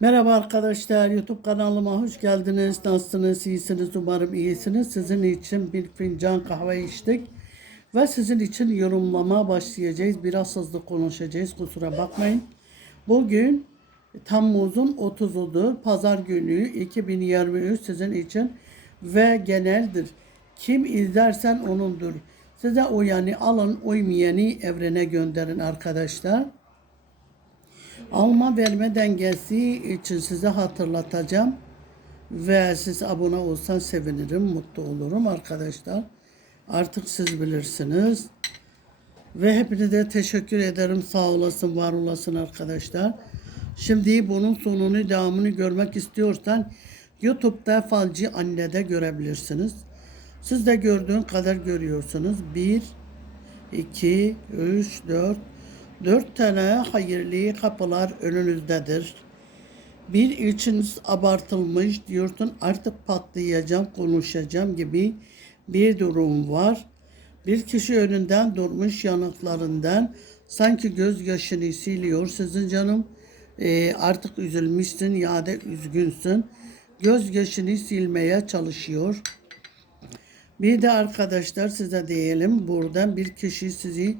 Merhaba arkadaşlar, YouTube kanalıma hoş geldiniz. Nasılsınız, iyisiniz, umarım iyisiniz. Sizin için bir fincan kahve içtik. Ve sizin için yorumlama başlayacağız. Biraz hızlı konuşacağız, kusura bakmayın. Bugün Temmuz'un 30'udur. Pazar günü 2023 sizin için ve geneldir. Kim izlersen onundur. Size uyanı alın, uymayanı evrene gönderin arkadaşlar. Alma verme dengesi için size hatırlatacağım. Ve siz abone olsan sevinirim, mutlu olurum arkadaşlar. Artık siz bilirsiniz. Ve hepinize teşekkür ederim. Sağ olasın, var olasın arkadaşlar. Şimdi bunun sonunu, devamını görmek istiyorsan YouTube'da Falcı Anne'de görebilirsiniz. Siz de gördüğün kadar görüyorsunuz. 1, 2, 3, 4, Dört tane hayırlı kapılar önünüzdedir. Bir içiniz abartılmış diyorsun artık patlayacağım konuşacağım gibi bir durum var. Bir kişi önünden durmuş yanıklarından sanki gözyaşını siliyor sizin canım. Ee, artık üzülmüşsün ya da üzgünsün. Gözyaşını silmeye çalışıyor. Bir de arkadaşlar size diyelim buradan bir kişi sizi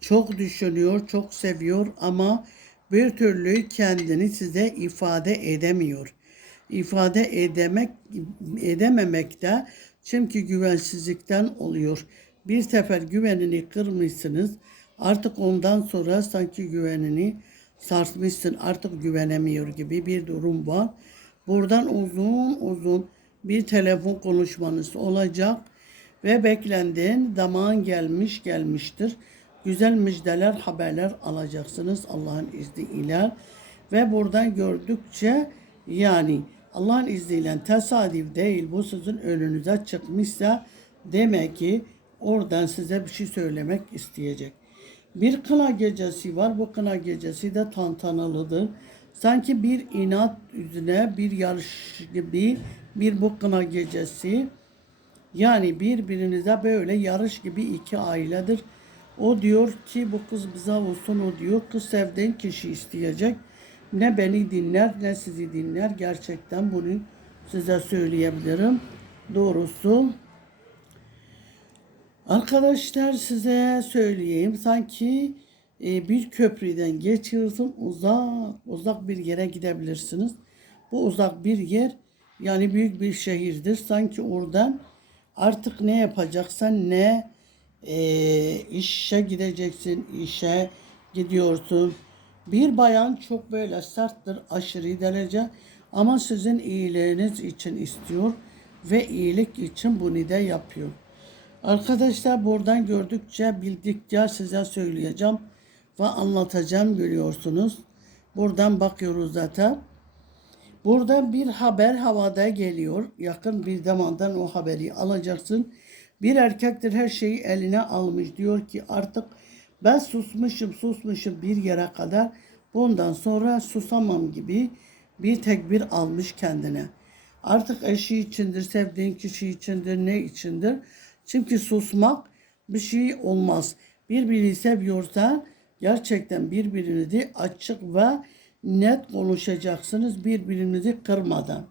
çok düşünüyor, çok seviyor ama bir türlü kendini size ifade edemiyor. İfade edemek edememek de çünkü güvensizlikten oluyor. Bir sefer güvenini kırmışsınız. Artık ondan sonra sanki güvenini sarsmışsın. Artık güvenemiyor gibi bir durum var. Buradan uzun uzun bir telefon konuşmanız olacak ve beklendiğin zaman gelmiş gelmiştir güzel müjdeler, haberler alacaksınız Allah'ın izniyle. Ve buradan gördükçe yani Allah'ın izniyle tesadüf değil bu sizin önünüze çıkmışsa demek ki oradan size bir şey söylemek isteyecek. Bir kına gecesi var. Bu kına gecesi de tantanalıdır. Sanki bir inat yüzüne bir yarış gibi bir bu kına gecesi. Yani birbirinize böyle yarış gibi iki ailedir. O diyor ki bu kız bize olsun o diyor. Kız sevdiğin kişi isteyecek. Ne beni dinler ne sizi dinler. Gerçekten bunu size söyleyebilirim. Doğrusu Arkadaşlar size söyleyeyim. Sanki e, bir köprüden geçiyorsun. Uzak, uzak bir yere gidebilirsiniz. Bu uzak bir yer yani büyük bir şehirdir. Sanki oradan artık ne yapacaksan ne e, işe gideceksin, işe gidiyorsun. Bir bayan çok böyle serttir, aşırı derece ama sizin iyiliğiniz için istiyor ve iyilik için bunu da yapıyor. Arkadaşlar buradan gördükçe, bildikçe size söyleyeceğim ve anlatacağım görüyorsunuz. Buradan bakıyoruz zaten. Buradan bir haber havada geliyor. Yakın bir zamandan o haberi alacaksın. Bir erkektir her şeyi eline almış. Diyor ki artık ben susmuşum susmuşum bir yere kadar. Bundan sonra susamam gibi bir tekbir almış kendine. Artık eşi içindir, sevdiğin kişi içindir, ne içindir? Çünkü susmak bir şey olmaz. Birbirini seviyorsa gerçekten birbirinizi açık ve net konuşacaksınız birbirinizi kırmadan.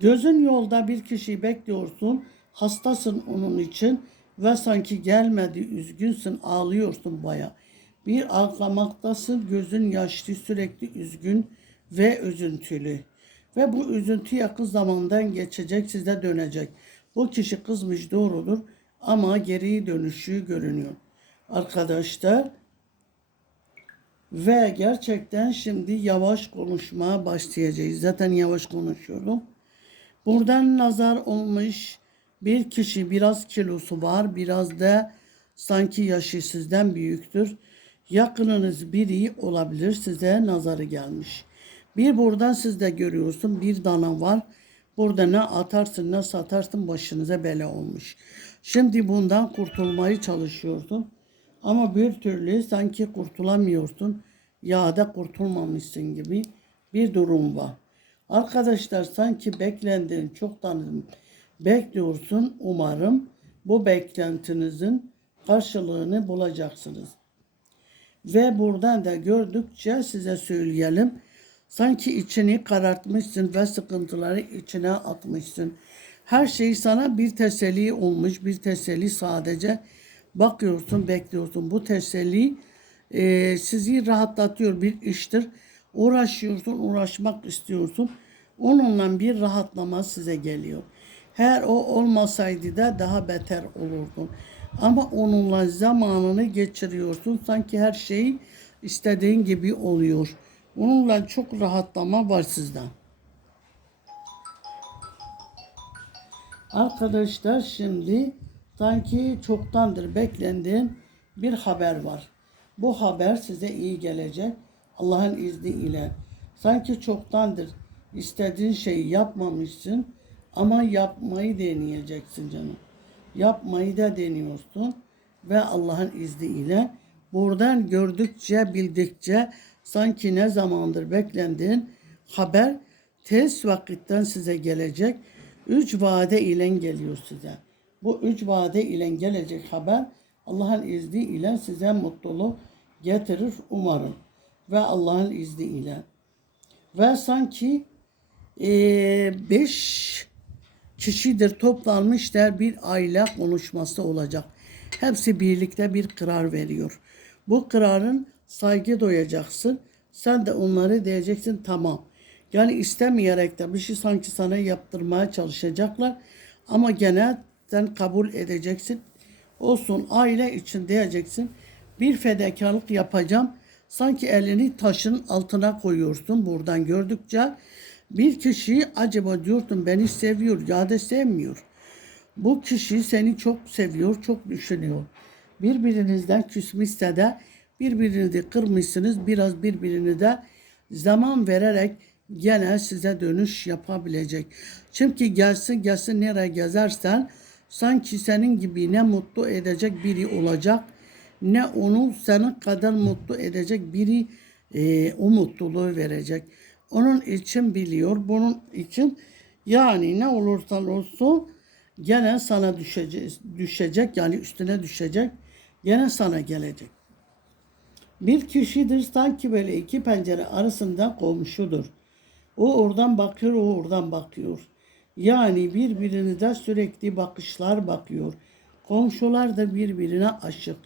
Gözün yolda bir kişiyi bekliyorsun Hastasın onun için ve sanki gelmedi, üzgünsün, ağlıyorsun baya. Bir ağlamaktasın, gözün yaşlı, sürekli üzgün ve üzüntülü. Ve bu üzüntü yakın zamandan geçecek, size dönecek. Bu kişi kızmış doğrudur ama geri dönüşü görünüyor. Arkadaşlar ve gerçekten şimdi yavaş konuşmaya başlayacağız. Zaten yavaş konuşuyorum. Buradan nazar olmuş bir kişi biraz kilosu var, biraz da sanki yaşı sizden büyüktür. Yakınınız biri olabilir, size nazarı gelmiş. Bir buradan siz de görüyorsun, bir dana var. Burada ne atarsın ne satarsın başınıza bela olmuş. Şimdi bundan kurtulmayı çalışıyorsun. Ama bir türlü sanki kurtulamıyorsun ya da kurtulmamışsın gibi bir durum var. Arkadaşlar sanki beklendiğin çoktan bekliyorsun. Umarım bu beklentinizin karşılığını bulacaksınız. Ve buradan da gördükçe size söyleyelim. Sanki içini karartmışsın ve sıkıntıları içine atmışsın. Her şey sana bir teselli olmuş, bir teselli sadece. Bakıyorsun, bekliyorsun. Bu teselli e, sizi rahatlatıyor bir iştir. Uğraşıyorsun, uğraşmak istiyorsun. Onunla bir rahatlama size geliyor. Eğer o olmasaydı da daha beter olurdun. Ama onunla zamanını geçiriyorsun. Sanki her şey istediğin gibi oluyor. Onunla çok rahatlama var sizden. Arkadaşlar şimdi sanki çoktandır beklendiğim bir haber var. Bu haber size iyi gelecek. Allah'ın izniyle. Sanki çoktandır istediğin şeyi yapmamışsın ama yapmayı deneyeceksin canım. Yapmayı da deniyorsun ve Allah'ın izniyle buradan gördükçe bildikçe sanki ne zamandır beklendiğin haber tez vakitten size gelecek. Üç vade ile geliyor size. Bu üç vade ile gelecek haber Allah'ın izniyle size mutluluk getirir umarım. Ve Allah'ın izniyle. Ve sanki eee, beş kişidir toplanmışlar bir aile konuşması olacak. Hepsi birlikte bir karar veriyor. Bu kararın saygı duyacaksın. Sen de onları diyeceksin tamam. Yani istemeyerek de bir şey sanki sana yaptırmaya çalışacaklar. Ama gene sen kabul edeceksin. Olsun aile için diyeceksin. Bir fedakarlık yapacağım. Sanki elini taşın altına koyuyorsun buradan gördükçe. Bir kişi acaba diyorsun beni seviyor ya da sevmiyor. Bu kişi seni çok seviyor, çok düşünüyor. Birbirinizden küsmüşse de birbirinizi kırmışsınız. Biraz birbirini de zaman vererek gene size dönüş yapabilecek. Çünkü gelsin gelsin nereye gezersen sanki senin gibi ne mutlu edecek biri olacak ne onu senin kadar mutlu edecek biri e, o mutluluğu verecek. Onun için biliyor. Bunun için yani ne olursa olsun gene sana düşecek, düşecek yani üstüne düşecek. Gene sana gelecek. Bir kişidir sanki böyle iki pencere arasında komşudur. O oradan bakıyor, o oradan bakıyor. Yani birbirine sürekli bakışlar bakıyor. Komşular da birbirine aşık.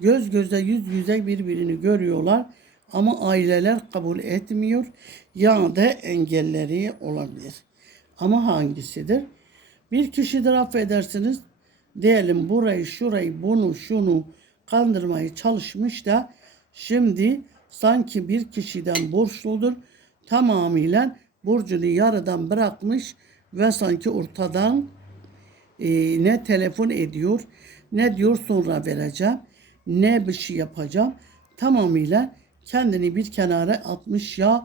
Göz göze yüz yüze birbirini görüyorlar ama aileler kabul etmiyor ya da engelleri olabilir. Ama hangisidir? Bir kişidir affedersiniz. Diyelim burayı, şurayı, bunu, şunu kandırmayı çalışmış da şimdi sanki bir kişiden borçludur. Tamamıyla borcunu yarıdan bırakmış ve sanki ortadan e, ne telefon ediyor ne diyor sonra vereceğim ne bir şey yapacağım tamamıyla kendini bir kenara atmış ya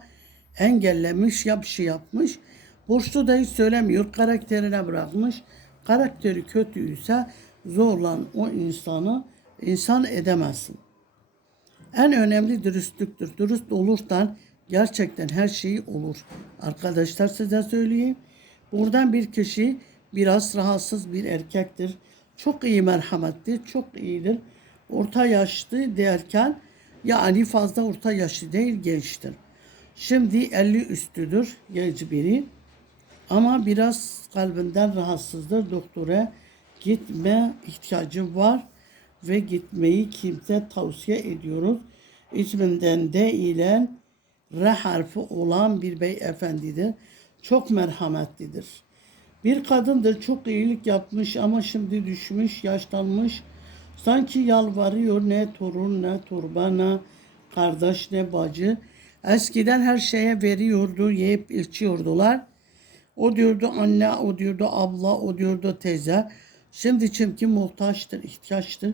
engellemiş ya bir şey yapmış. Borçlu da hiç söylemiyor karakterine bırakmış. Karakteri kötüyse zorlan o insanı insan edemezsin. En önemli dürüstlüktür. Dürüst olursan gerçekten her şey olur. Arkadaşlar size söyleyeyim. Buradan bir kişi biraz rahatsız bir erkektir. Çok iyi merhametli, çok iyidir. Orta yaşlı derken yani fazla orta yaşlı değil gençtir. Şimdi 50 üstüdür genç biri. Ama biraz kalbinden rahatsızdır. Doktora gitme ihtiyacı var ve gitmeyi kimse tavsiye ediyoruz. İsminden de ile R harfi olan bir beyefendidir. Çok merhametlidir. Bir kadındır çok iyilik yapmış ama şimdi düşmüş, yaşlanmış. Sanki yalvarıyor ne torun ne turba ne kardeş ne bacı. Eskiden her şeye veriyordu, yiyip içiyordular. O diyordu anne, o diyordu abla, o diyordu teyze. Şimdi çünkü muhtaçtır, ihtiyaçtır.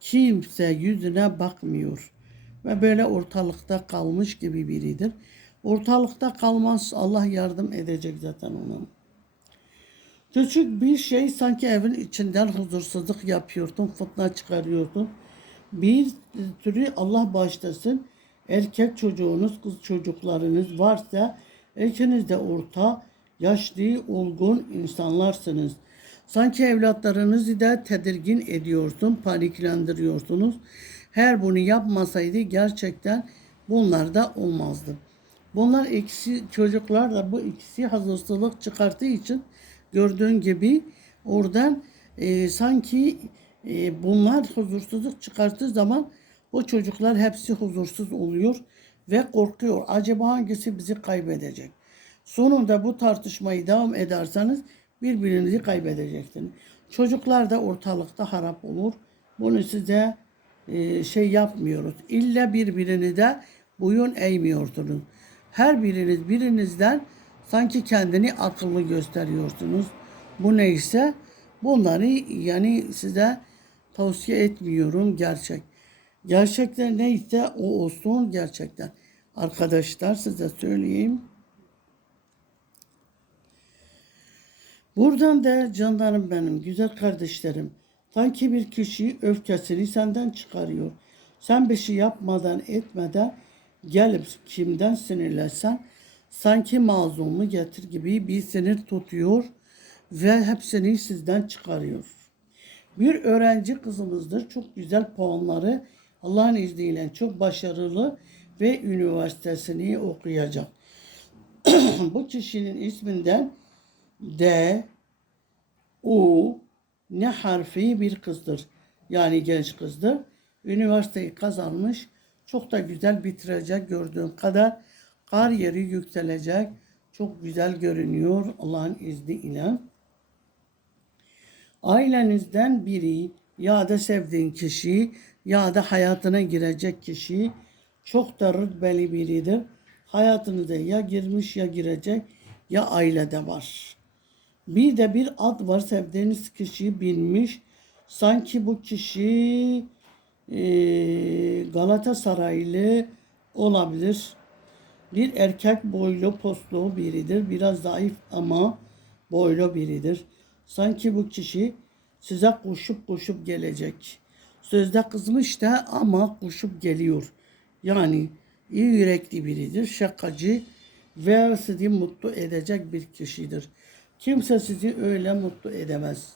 Kimse yüzüne bakmıyor. Ve böyle ortalıkta kalmış gibi biridir. Ortalıkta kalmaz Allah yardım edecek zaten ona. Küçük bir şey sanki evin içinden huzursuzluk yapıyordun, fıtna çıkarıyordun. Bir türü Allah başlasın erkek çocuğunuz, kız çocuklarınız varsa ikiniz de orta, yaşlı, olgun insanlarsınız. Sanki evlatlarınızı da tedirgin ediyorsun, paniklendiriyorsunuz. Her bunu yapmasaydı gerçekten bunlar da olmazdı. Bunlar ikisi çocuklar da bu ikisi hazırsızlık çıkarttığı için gördüğün gibi oradan e, sanki e, bunlar huzursuzluk çıkarttığı zaman o çocuklar hepsi huzursuz oluyor ve korkuyor. Acaba hangisi bizi kaybedecek? Sonunda bu tartışmayı devam ederseniz birbirinizi kaybedeceksiniz. Çocuklar da ortalıkta harap olur. Bunu size e, şey yapmıyoruz. İlla birbirini de boyun eğmiyorsunuz. Her biriniz birinizden sanki kendini akıllı gösteriyorsunuz. Bu neyse bunları yani size tavsiye etmiyorum gerçek. Gerçekten neyse o olsun gerçekten. Arkadaşlar size söyleyeyim. Buradan da canlarım benim, güzel kardeşlerim. Sanki bir kişi öfkesini senden çıkarıyor. Sen bir şey yapmadan etmeden gelip kimden sinirlensen sanki mazlumu getir gibi bir sinir tutuyor ve hepsini sizden çıkarıyor. Bir öğrenci kızımızdır. Çok güzel puanları Allah'ın izniyle çok başarılı ve üniversitesini okuyacak. Bu kişinin isminden D, U, ne harfi bir kızdır. Yani genç kızdır. Üniversiteyi kazanmış. Çok da güzel bitirecek gördüğüm kadar. Kariyeri yükselecek. Çok güzel görünüyor Allah'ın izniyle. Ailenizden biri ya da sevdiğin kişi ya da hayatına girecek kişi çok da rütbeli biridir. Hayatınıza ya girmiş ya girecek ya ailede var. Bir de bir ad var sevdiğiniz kişi bilmiş. Sanki bu kişi e, Galatasaraylı olabilir. Bir erkek boylu postlu biridir. Biraz zayıf ama boylu biridir. Sanki bu kişi size koşup koşup gelecek. Sözde kızmış da ama koşup geliyor. Yani iyi yürekli biridir. Şakacı ve sizi mutlu edecek bir kişidir. Kimse sizi öyle mutlu edemez.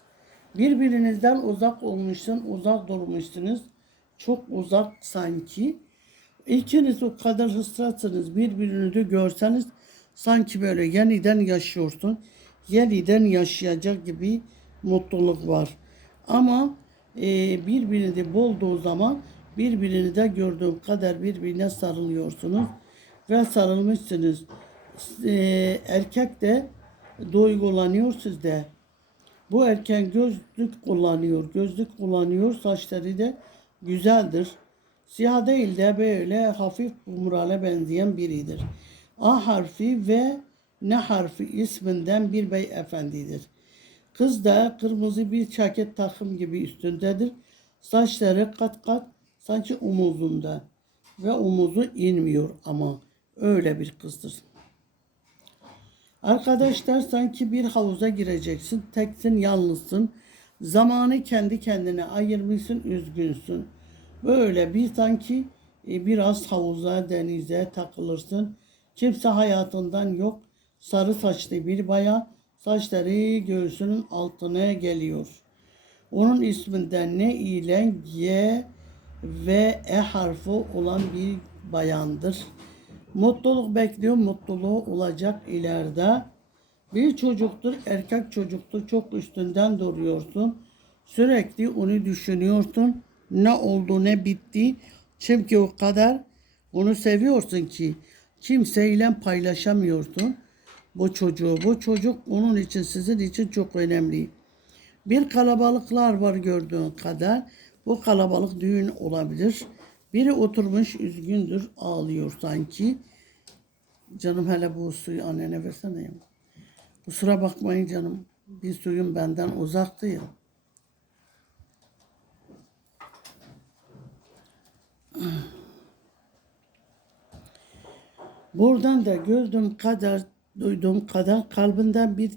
Birbirinizden uzak olmuşsun, uzak durmuşsunuz. Çok uzak sanki. İkiniz o kadar hıslatsınız. Birbirinizi görseniz sanki böyle yeniden yaşıyorsun. Yeniden yaşayacak gibi mutluluk var. Ama e, birbirini bulduğu zaman birbirini de gördüğüm kadar birbirine sarılıyorsunuz ve sarılmışsınız. E, erkek de duygulanıyor sizde. Bu erken gözlük kullanıyor. Gözlük kullanıyor. Saçları da güzeldir. Siyah değil de böyle hafif umrale benzeyen biridir. A harfi ve ne harfi isminden bir beyefendidir. Kız da kırmızı bir ceket takım gibi üstündedir. Saçları kat kat sanki omuzunda ve omuzu inmiyor ama öyle bir kızdır. Arkadaşlar sanki bir havuza gireceksin. Teksin, yalnızsın. Zamanı kendi kendine ayırmışsın, üzgünsün. Böyle bir sanki e, biraz havuza, denize takılırsın. Kimse hayatından yok. Sarı saçlı bir bayan saçları göğsünün altına geliyor. Onun isminden ne ile G ve E harfi olan bir bayandır. Mutluluk bekliyor, mutluluğu olacak ileride. Bir çocuktur, erkek çocuktur, çok üstünden duruyorsun. Sürekli onu düşünüyorsun. Ne oldu, ne bitti. Çünkü o kadar onu seviyorsun ki kimseyle paylaşamıyorsun bu çocuğu. Bu çocuk onun için, sizin için çok önemli. Bir kalabalıklar var gördüğün kadar. Bu kalabalık düğün olabilir. Biri oturmuş üzgündür, ağlıyor sanki. Canım hele bu suyu annene versene ya. Kusura bakmayın canım. Bir suyun benden uzaktı ya. Buradan da gördüğüm kadar, duyduğum kadar kalbinden bir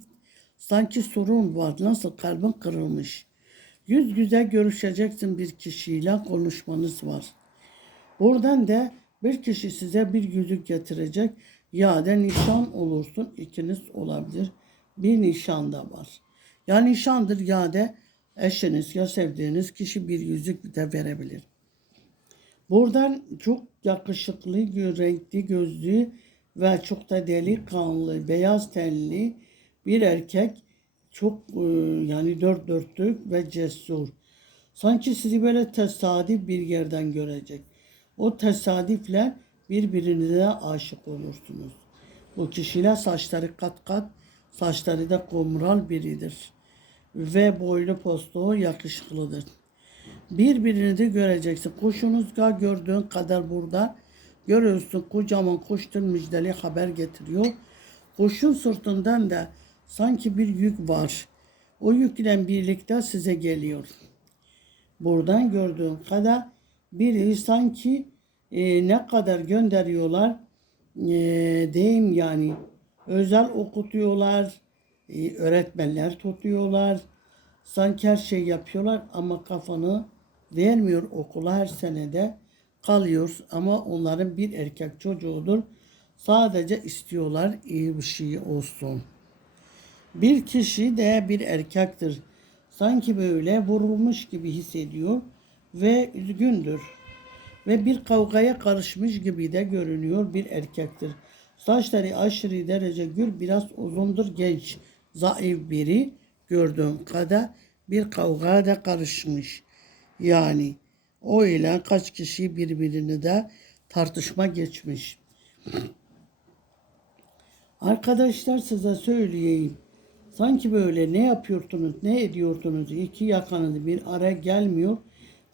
sanki sorun var. Nasıl kalbin kırılmış. Yüz yüze görüşeceksin bir kişiyle konuşmanız var. Buradan da bir kişi size bir yüzük getirecek ya da nişan olursun ikiniz olabilir. Bir nişan da var. Ya nişandır ya da eşiniz ya sevdiğiniz kişi bir yüzük de verebilir. Buradan çok yakışıklı, renkli gözlü ve çok da delikanlı, beyaz tenli bir erkek. Çok e, yani dört dörtlük ve cesur. Sanki sizi böyle tesadüf bir yerden görecek. O tesadüfle birbirinize aşık olursunuz. Bu kişiyle saçları kat kat, saçları da kumral biridir. Ve boylu postu yakışıklıdır. Birbirinizi göreceksin. Kuşunuzga gördüğün kadar burada görüyorsun kocaman kuştur müjdeli haber getiriyor. Kuşun sırtından da sanki bir yük var. O yükle birlikte size geliyor. Buradan gördüğün kadar biri sanki e, ne kadar gönderiyorlar e, diyeyim yani özel okutuyorlar, e, öğretmenler tutuyorlar. Sanki her şey yapıyorlar ama kafanı vermiyor okula her senede kalıyor ama onların bir erkek çocuğudur. Sadece istiyorlar iyi bir şey olsun. Bir kişi de bir erkektir. Sanki böyle vurulmuş gibi hissediyor ve üzgündür. Ve bir kavgaya karışmış gibi de görünüyor bir erkektir. Saçları aşırı derece gür, biraz uzundur, genç, zayıf biri gördüğüm kadar bir kavgaya da karışmış. Yani o ile kaç kişi birbirini de tartışma geçmiş. Arkadaşlar size söyleyeyim. Sanki böyle ne yapıyorsunuz, ne ediyorsunuz, iki yakanız bir araya gelmiyor.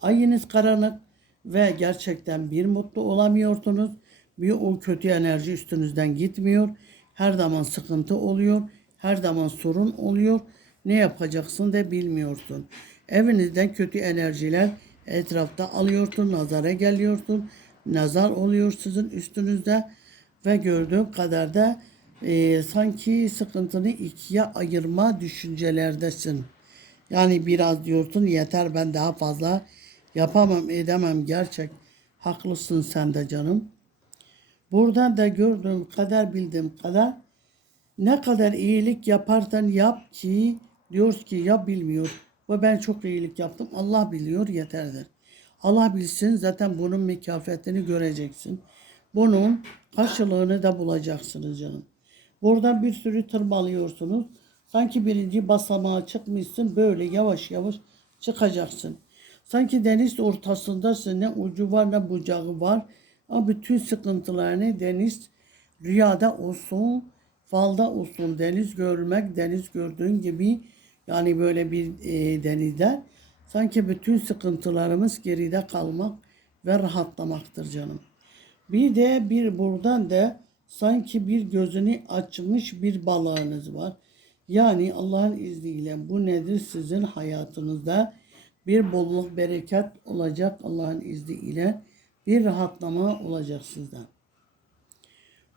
Ayınız karanlık ve gerçekten bir mutlu olamıyorsunuz. Bir o kötü enerji üstünüzden gitmiyor. Her zaman sıkıntı oluyor. Her zaman sorun oluyor. Ne yapacaksın da bilmiyorsun. Evinizden kötü enerjiler etrafta alıyorsun, nazara geliyorsun. Nazar oluyor sizin üstünüzde ve gördüğüm kadar da e, sanki sıkıntını ikiye ayırma düşüncelerdesin. Yani biraz diyorsun yeter ben daha fazla yapamam edemem gerçek. Haklısın sen de canım. Buradan da gördüğüm kadar bildiğim kadar ne kadar iyilik yaparsan yap ki diyoruz ki ya bilmiyor. Ve ben çok iyilik yaptım. Allah biliyor yeterdir. Allah bilsin zaten bunun mükafatını göreceksin. Bunun karşılığını da bulacaksınız canım. Buradan bir sürü tırmalıyorsunuz. Sanki birinci basamağa çıkmışsın böyle yavaş yavaş çıkacaksın. Sanki deniz ortasındasın ne ucu var ne bucağı var. Ama bütün sıkıntılarını deniz rüyada olsun, falda olsun deniz görmek, deniz gördüğün gibi yani böyle bir e, denizde sanki bütün sıkıntılarımız geride kalmak ve rahatlamaktır canım. Bir de bir buradan da sanki bir gözünü açmış bir balığınız var. Yani Allah'ın izniyle bu nedir sizin hayatınızda bir bolluk bereket olacak Allah'ın izniyle bir rahatlama olacak sizden.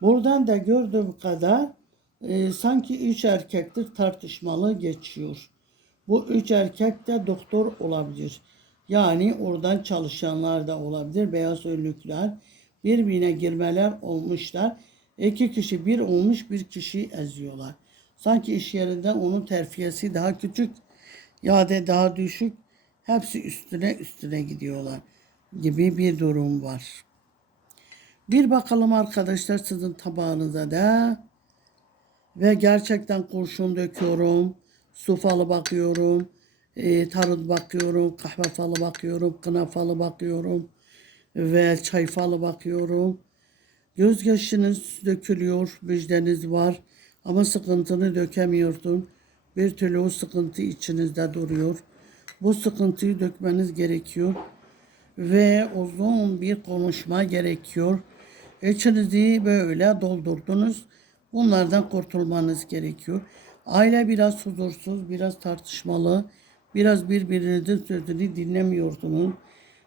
Buradan da gördüğüm kadar e, sanki üç erkektir tartışmalı geçiyor. Bu üç erkek de doktor olabilir. Yani oradan çalışanlar da olabilir. Beyaz önlükler birbirine girmeler olmuşlar. İki kişi bir olmuş bir kişi eziyorlar. Sanki iş yerinde onun terfiyesi daha küçük ya da daha düşük. Hepsi üstüne üstüne gidiyorlar gibi bir durum var. Bir bakalım arkadaşlar sizin tabağınıza da. Ve gerçekten kurşun döküyorum. Su falı bakıyorum. E, tarot bakıyorum. Kahve falı bakıyorum. Kına falı bakıyorum. Ve çay falı bakıyorum. Gözyaşınız dökülüyor. Müjdeniz var. Ama sıkıntını dökemiyorsun. Bir türlü o sıkıntı içinizde duruyor. Bu sıkıntıyı dökmeniz gerekiyor. Ve uzun bir konuşma gerekiyor. İçinizi böyle doldurdunuz. Bunlardan kurtulmanız gerekiyor. Aile biraz huzursuz, biraz tartışmalı, biraz birbirinizin sözünü dinlemiyorsunuz.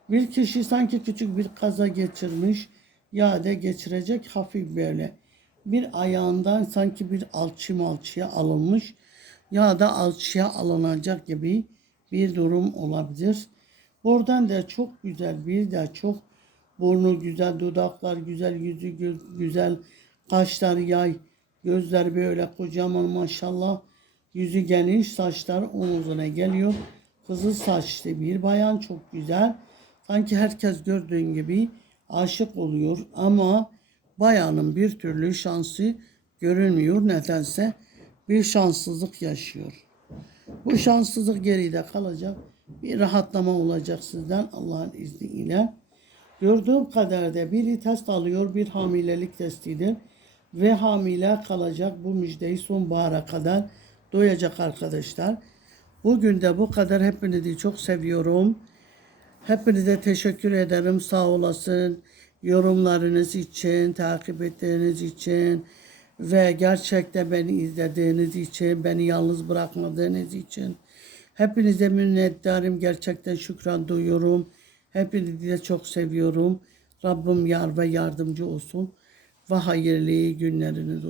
Bir kişi sanki küçük bir kaza geçirmiş ya da geçirecek hafif böyle. Bir ayağından sanki bir alçı malçıya alınmış ya da alçıya alınacak gibi bir durum olabilir. Buradan da çok güzel bir de çok burnu güzel, dudaklar güzel, yüzü gü- güzel, kaşlar yay, gözler böyle kocaman maşallah. Yüzü geniş, saçlar omuzuna geliyor. Kızıl saçlı bir bayan çok güzel. Sanki herkes gördüğün gibi aşık oluyor ama bayanın bir türlü şansı görünmüyor. Nedense bir şanssızlık yaşıyor. Bu şanssızlık geride kalacak. Bir rahatlama olacak sizden Allah'ın izniyle. Gördüğüm kadarıyla biri test alıyor, bir hamilelik testidir. Ve hamile kalacak bu müjdeyi sonbahara kadar doyacak arkadaşlar. Bugün de bu kadar. Hepinizi çok seviyorum. Hepinize teşekkür ederim. Sağ olasın. Yorumlarınız için, takip ettiğiniz için ve gerçekten beni izlediğiniz için, beni yalnız bırakmadığınız için. Hepinize minnettarım. Gerçekten şükran duyuyorum. Hepinizi de çok seviyorum. Rabbim yar ve yardımcı olsun ve hayırlı günleriniz.